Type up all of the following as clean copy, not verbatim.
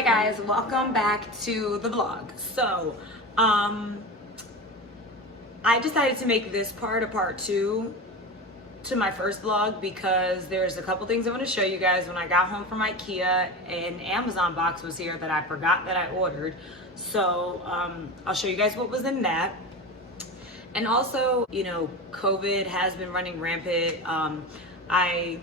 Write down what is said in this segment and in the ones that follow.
Hey guys, welcome back to the vlog. So, I decided to make this part a part 2 to my first vlog because there's a couple things I want to show you guys. When I got home from Ikea, an Amazon box was here that I forgot that I ordered. So, I'll show you guys what was in that. And also, you know, COVID has been running rampant. I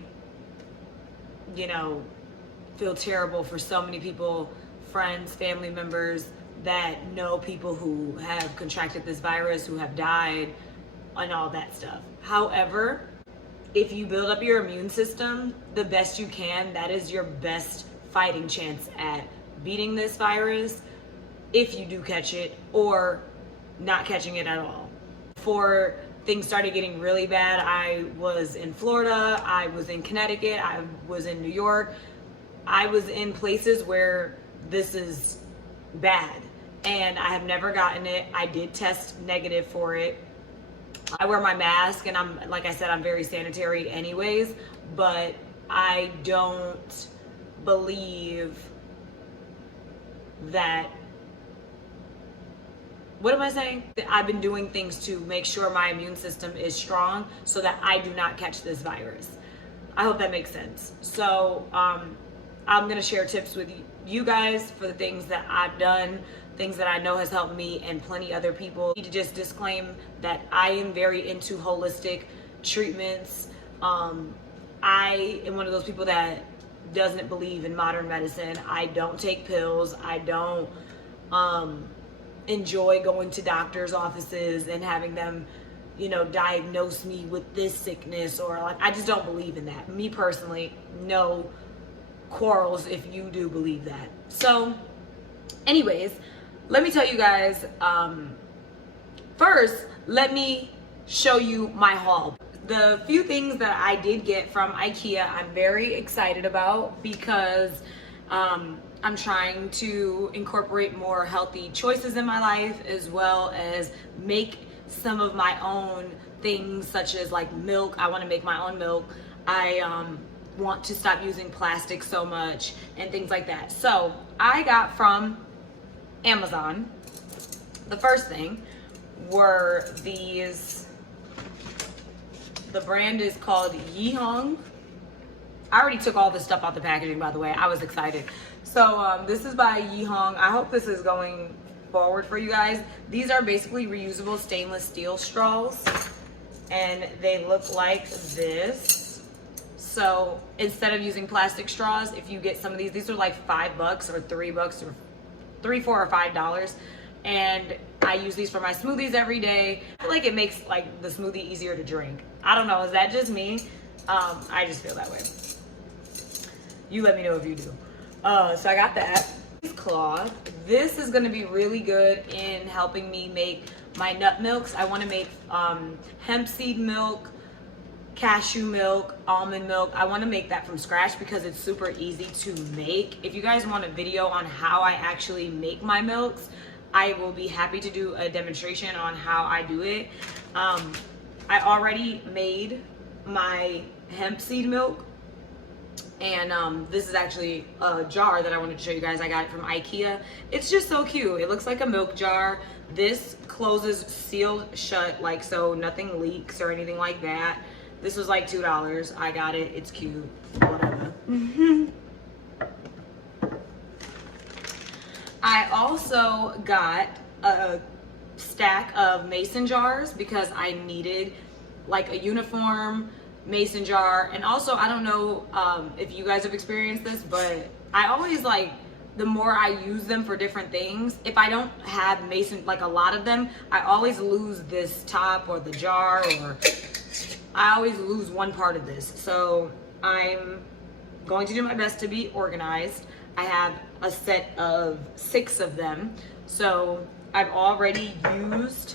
feel terrible for so many people, friends, family members that know people who have contracted this virus, who have died, and all that stuff. However, if you build up your immune system the best you can, that is your best fighting chance at beating this virus if you do catch it or not catching it at all. Before things started getting really bad, I was in Florida, I was in Connecticut, I was in New York. I was in places where this is bad and I have never gotten it. I did test negative for it. I wear my mask and like I said, I'm very sanitary anyways, but I don't believe that, what am I saying? I've been doing things to make sure my immune system is strong so that I do not catch this virus. I hope that makes sense. So, I'm gonna share tips with you guys for the things that I've done, things that I know has helped me and plenty other people. I need to just disclaim that I am very into holistic treatments. I am one of those people that doesn't believe in modern medicine. I don't take pills. I don't enjoy going to doctor's offices and having them, diagnose me with this sickness, or like, I just don't believe in that. Me personally, no quarrels if you do believe that. So anyways, let me tell you guys, first let me show you my haul. The few things that I did get from Ikea I'm very excited about because I'm trying to incorporate more healthy choices in my life, as well as make some of my own things, such as like milk. I want to make my own milk. I want to stop using plastic so much and things like that. So I got from Amazon, the first thing were these, the brand is called Yeehong. I already took all this stuff out the packaging, by the way. I was excited. So this is by Yeehong. I hope this is going forward for you guys. These are basically reusable stainless steel straws and they look like this. So instead of using plastic straws, if you get some of these are like $5 or $3 or $3, $4, or $5. And I use these for my smoothies every day. I feel like it makes like the smoothie easier to drink. I don't know, is that just me? I just feel that way. You let me know if you do. So I got that. This cloth. This is gonna be really good in helping me make my nut milks. I wanna make hemp seed milk, cashew milk, almond milk. I want to make that from scratch because it's super easy to make. If you guys want a video on how I actually make my milks, I will be happy to do a demonstration on how I do it. I already made my hemp seed milk, and this is actually a jar that I wanted to show you guys. I got it from Ikea. It's just so cute. It looks like a milk jar. This closes sealed shut, like so nothing leaks or anything like that. This was like $2. I got it. It's cute. Whatever. I also got a stack of mason jars because I needed like a uniform mason jar. And also, I don't know if you guys have experienced this, but I always like, the more I use them for different things, if I don't have mason, like a lot of them, I always lose this top or the jar, or I always lose one part of this. So I'm going to do my best to be organized. I have a set of 6 of them. So I've already used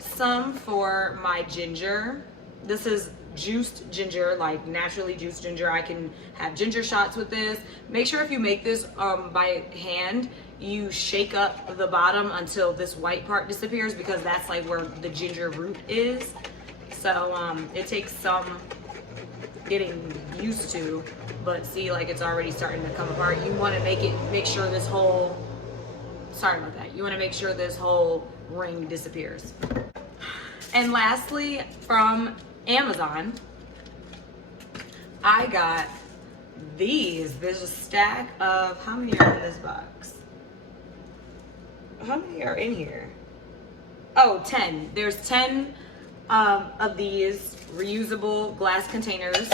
some for my ginger. This is juiced ginger, like naturally juiced ginger. I can have ginger shots with this. Make sure if you make this by hand, you shake up the bottom until this white part disappears, because that's like where the ginger root is. So it takes some getting used to, but see, like, it's already starting to come apart. You want to make sure this whole, sorry about that, you want to make sure this whole ring disappears. And lastly, from Amazon, I got these. There's a stack of, how many are in this box? How many are in here? Oh, 10. There's 10 of these reusable glass containers.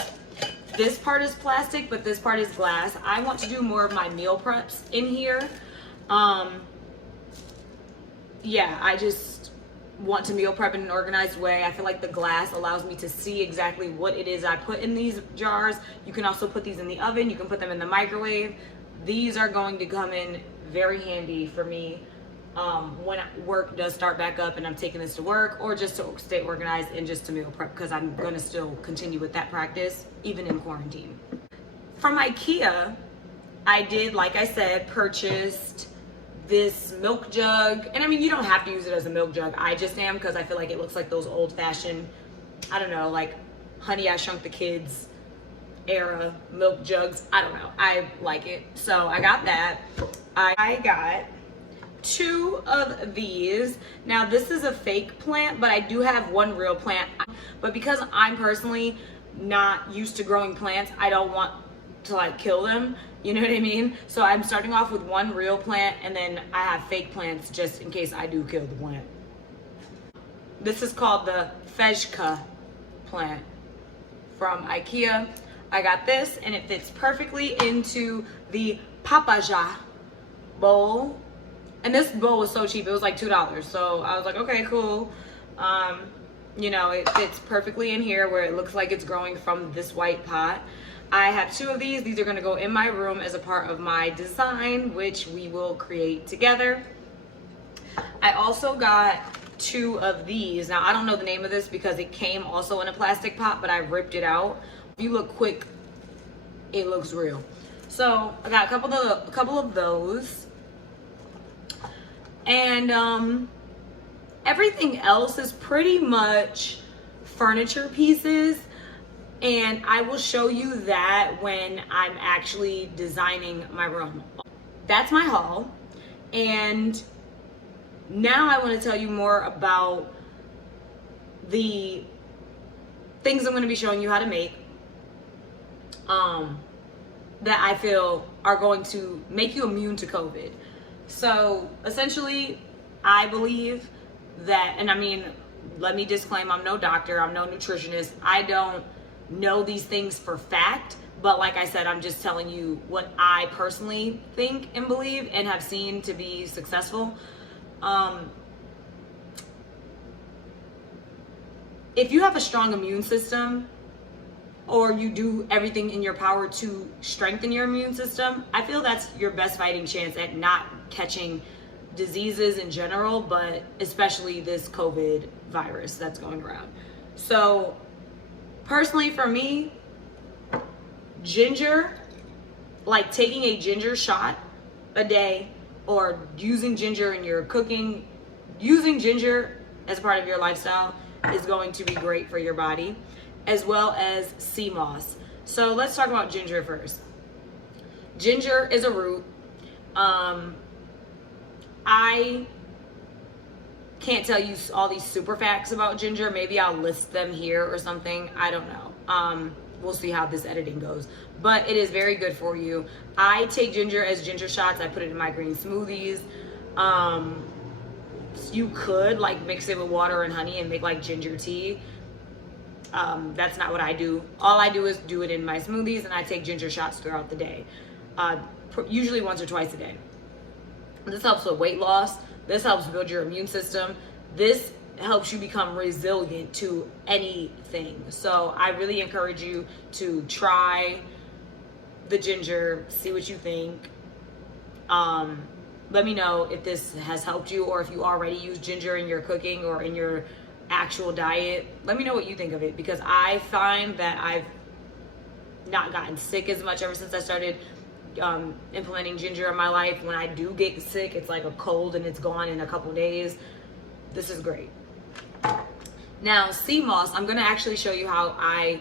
This part is plastic, but this part is glass. I want to do more of my meal preps in here. Yeah, I just want to meal prep in an organized way. I feel like the glass allows me to see exactly what it is I put in these jars. You can also put these in the oven. You can put them in the microwave. These are going to come in very handy for me when work does start back up and I'm taking this to work, or just to stay organized and just to meal prep, because I'm going to still continue with that practice even in quarantine. From Ikea, I did, like I said, purchased this milk jug. And I mean, you don't have to use it as a milk jug. I just am, because I feel like it looks like those old-fashioned, I don't know, like Honey, I Shrunk the Kids era milk jugs. I don't know. I like it. So I got that. I got 2 of these. Now this is a fake plant, but I do have one real plant. But because I'm personally not used to growing plants, I don't want to like kill them, you know what I mean? So I'm starting off with one real plant, and then I have fake plants just in case I do kill the plant. This is called the Fejka plant from Ikea. I got this, and it fits perfectly into the papaja bowl. And this bowl was so cheap, it was like $2. So I was like, okay, cool. You know, it fits perfectly in here where it looks like it's growing from this white pot. I have 2 of these. These are gonna go in my room as a part of my design, which we will create together. I also got 2 of these. Now I don't know the name of this because it came also in a plastic pot, but I ripped it out. If you look quick, it looks real. So I got a couple of those. And everything else is pretty much furniture pieces, and I will show you that when I'm actually designing my room. That's my haul, and now I want to tell you more about the things I'm going to be showing you how to make that I feel are going to make you immune to COVID. So essentially, I believe that, and I mean, let me disclaim, I'm no doctor, I'm no nutritionist. I don't know these things for fact, but like I said, I'm just telling you what I personally think and believe and have seen to be successful. If you have a strong immune system, or you do everything in your power to strengthen your immune system, I feel that's your best fighting chance at not catching diseases in general, but especially this COVID virus that's going around. So personally for me, ginger, like taking a ginger shot a day, or using ginger in your cooking, using ginger as part of your lifestyle is going to be great for your body, as well as Seamoss. So let's talk about ginger first. Ginger is a root. I can't tell you all these super facts about ginger. Maybe I'll list them here or something. I don't know. We'll see how this editing goes. But it is very good for you. I take ginger as ginger shots. I put it in my green smoothies. You could like mix it with water and honey and make like ginger tea. That's not what I do. All I do is do it in my smoothies, and I take ginger shots throughout the day, usually once or twice a day. This helps with weight loss. This helps build your immune system. This helps you become resilient to anything. So I really encourage you to try the ginger, see what you think. Let me know if this has helped you, or if you already use ginger in your cooking or in your actual diet. Let me know what you think of it, because I find that I've not gotten sick as much ever since I started implementing ginger in my life. When I do get sick, it's like a cold and it's gone in a couple days. This is great. Now, Seamoss, I'm going to actually show you how I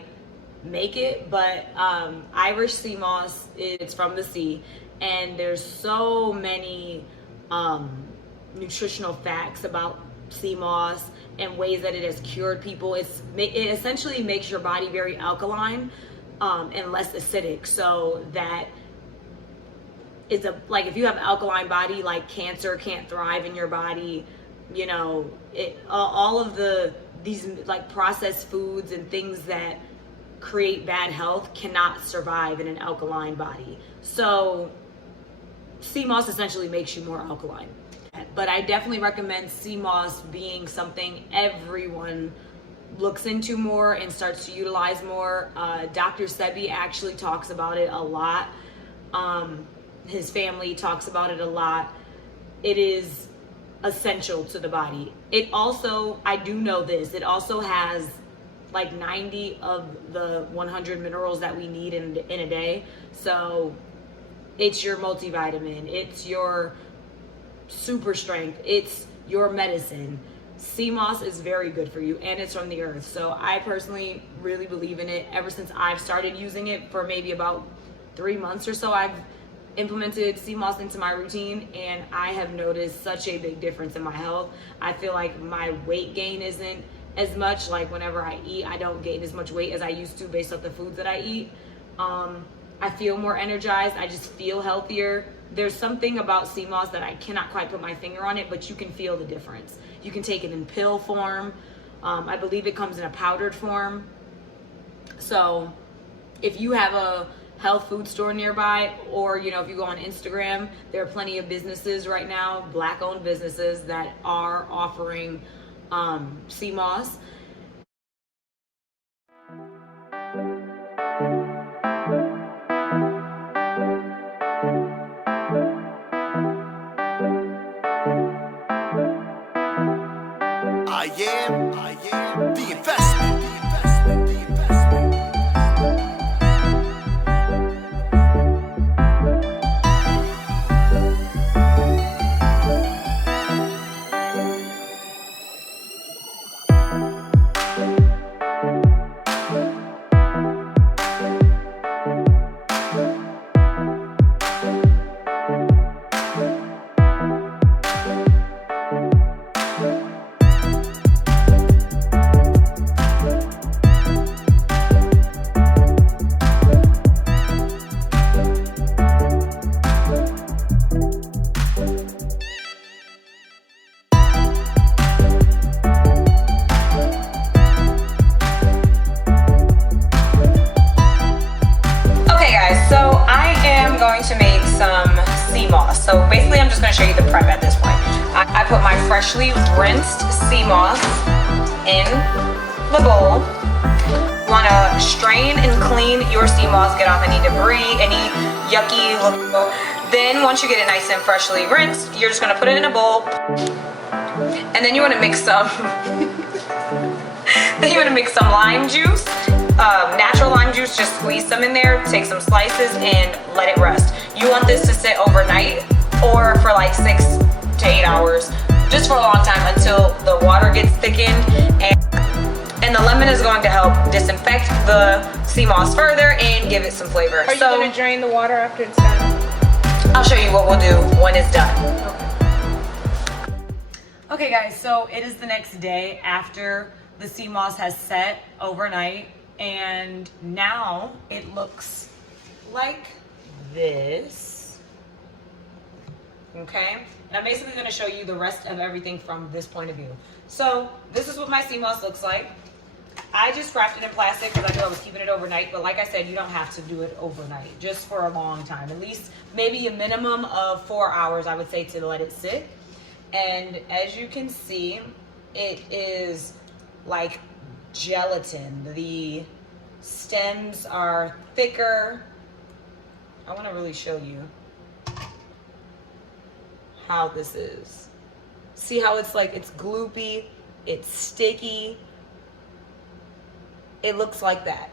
make it, but Irish sea moss, it's from the sea, and there's so many nutritional facts about sea moss and ways that it has cured people. It essentially makes your body very alkaline and less acidic, so that it's like if you have an alkaline body, like cancer can't thrive in your body, you know, all of these like processed foods and things that create bad health cannot survive in an alkaline body. So sea moss essentially makes you more alkaline. But I definitely recommend sea moss being something everyone looks into more and starts to utilize more. Dr. Sebi actually talks about it a lot. His family talks about it a lot. It is essential to the body. It also, I do know this, it also has like 90 of the 100 minerals that we need in a day. So it's your multivitamin, it's your super strength, it's your medicine. Sea moss is very good for you, and it's from the earth. So I personally really believe in it. Ever since I've started using it for maybe about 3 months or so, I've implemented sea moss into my routine, and I have noticed such a big difference in my health. I feel like my weight gain isn't as much. Like whenever I eat, I don't gain as much weight as I used to based off the foods that I eat. I feel more energized. I just feel healthier. There's something about sea moss that I cannot quite put my finger on it, but you can feel the difference. You can take it in pill form. I believe it comes in a powdered form. So if you have a health food store nearby, or you know, if you go on Instagram, there are plenty of businesses right now, black owned businesses, that are offering sea moss. I am the investment. To make some sea moss. So basically I'm just going to show you the prep at this point. I put my freshly rinsed sea moss in the bowl. You want to strain and clean your sea moss, get off any debris, any yucky look. Then once you get it nice and freshly rinsed, you're just going to put it in a bowl, and then you want to mix some lime juice. Natural lime juice, just squeeze some in there, take some slices, and let it rest. You want this to sit overnight or for like 6 to 8 hours, just for a long time, until the water gets thickened, and the lemon is going to help disinfect the sea moss further and give it some flavor. Are you going to drain the water after it's done? I'll show you what we'll do when it's done. Okay guys, so it is the next day after the sea moss has set overnight, and now it looks like this. Okay, and I'm basically going to show you the rest of everything from this point of view. So this is what my sea moss looks like. I just wrapped it in plastic because I knew I was keeping it overnight, but like I said, you don't have to do it overnight, just for a long time, at least maybe a minimum of 4 hours, I would say, to let it sit. And as you can see, it is like gelatin. The stems are thicker. I want to really show you how this is. See how it's like, it's gloopy, it's sticky. It looks like that.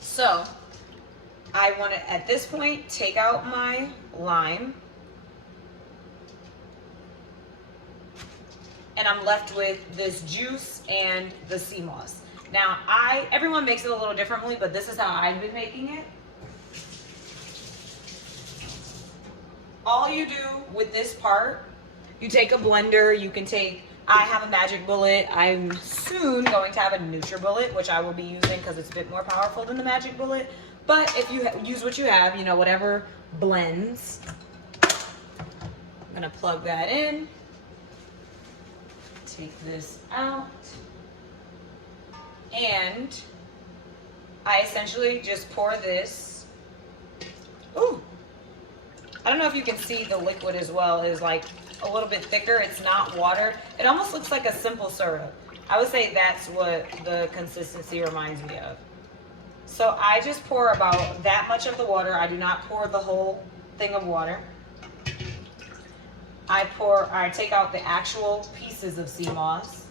So I want to, at this point, take out my lime, and I'm left with this juice and the sea moss. Now, everyone makes it a little differently, but this is how I've been making it. All you do with this part, you take a blender, I have a Magic Bullet. I'm soon going to have a NutriBullet, which I will be using because it's a bit more powerful than the Magic Bullet. But if you use what you have, you know, whatever blends. I'm gonna plug that in. Take this out. And I essentially just pour this. Ooh. I don't know if you can see the liquid as well. Is like a little bit thicker. It's not water. It almost looks like a simple syrup. I would say that's what the consistency reminds me of. So I just pour about that much of the water. I do not pour the whole thing of water. I take out the actual pieces of sea moss.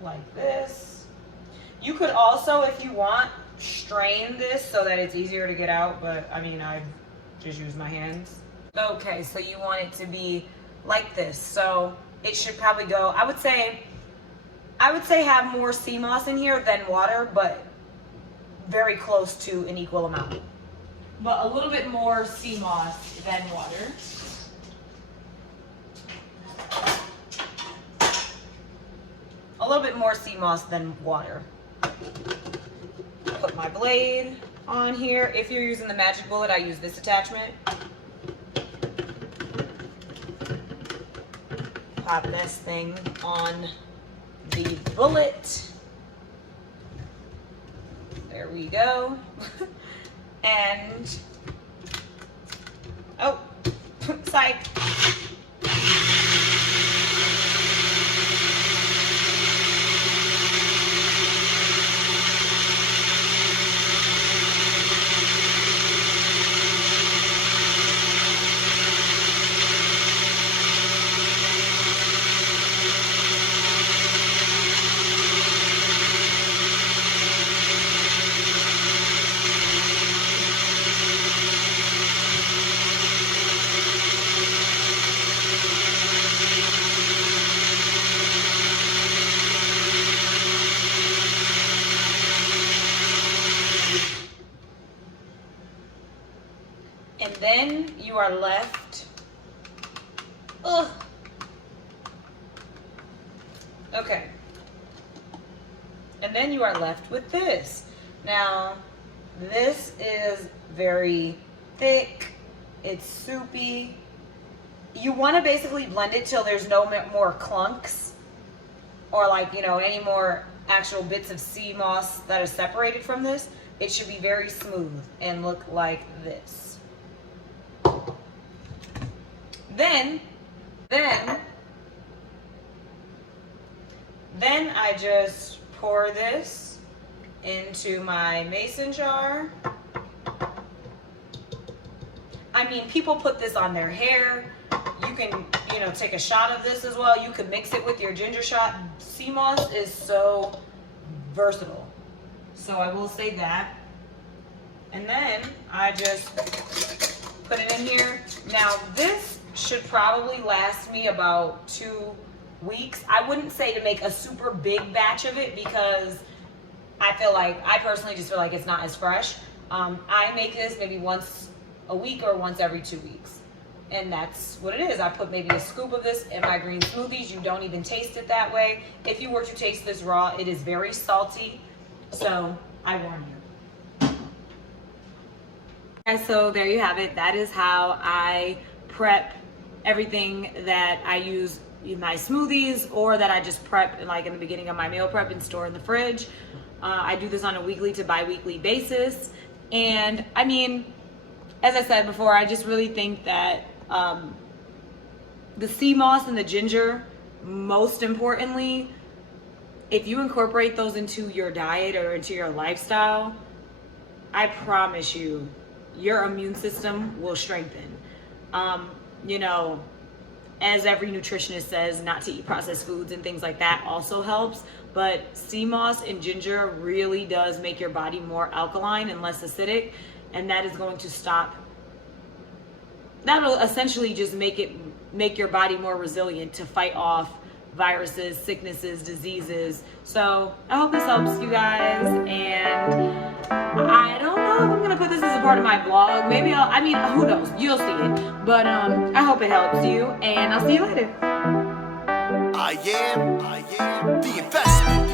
Like this. You could also, if you want, strain this so that it's easier to get out, but I mean, I just use my hands. Okay, so you want it to be like this. So it should probably go, I would say have more sea moss in here than water, but very close to an equal amount. But a little bit more sea moss than water. A little bit more sea moss than water. Put my blade on here. If you're using the Magic Bullet, I use this attachment. Pop this thing on the bullet. There we go. And, oh, psych. And then you are left, okay. And then you are left with this. Now, this is very thick, it's soupy. You want to basically blend it till there's no more clunks or like, you know, any more actual bits of sea moss that are separated from this. It should be very smooth and look like this. Then I just pour this into my mason jar. I mean, people put this on their hair. You can, you know, take a shot of this as well. You could mix it with your ginger shot. Sea moss is so versatile. So I will say that. And then I just put it in here. Now this should probably last me about 2 weeks. I wouldn't say to make a super big batch of it because I personally just feel like it's not as fresh. I make this maybe once a week or once every 2 weeks. And that's what it is. I put maybe a scoop of this in my green smoothies. You don't even taste it that way. If you were to taste this raw, it is very salty. So I warn you. Okay, so there you have it. That is how I prep everything that I use in my smoothies or that I just prep like in the beginning of my meal prep and store in the fridge. I do this on a weekly to bi-weekly basis. And I mean, as I said before, I just really think that the sea moss and the ginger, most importantly, if you incorporate those into your diet or into your lifestyle, I promise you, your immune system will strengthen. You know, as every nutritionist says, not to eat processed foods and things like that also helps. But sea moss and ginger really does make your body more alkaline and less acidic. And that is going to stop that'll essentially just make your body more resilient to fight off viruses, sicknesses, diseases. So I hope this helps you guys, and I don't know if I'm gonna put this as a part of my vlog. Maybe who knows? You'll see it. But I hope it helps you, and I'll see you later. I am the investment.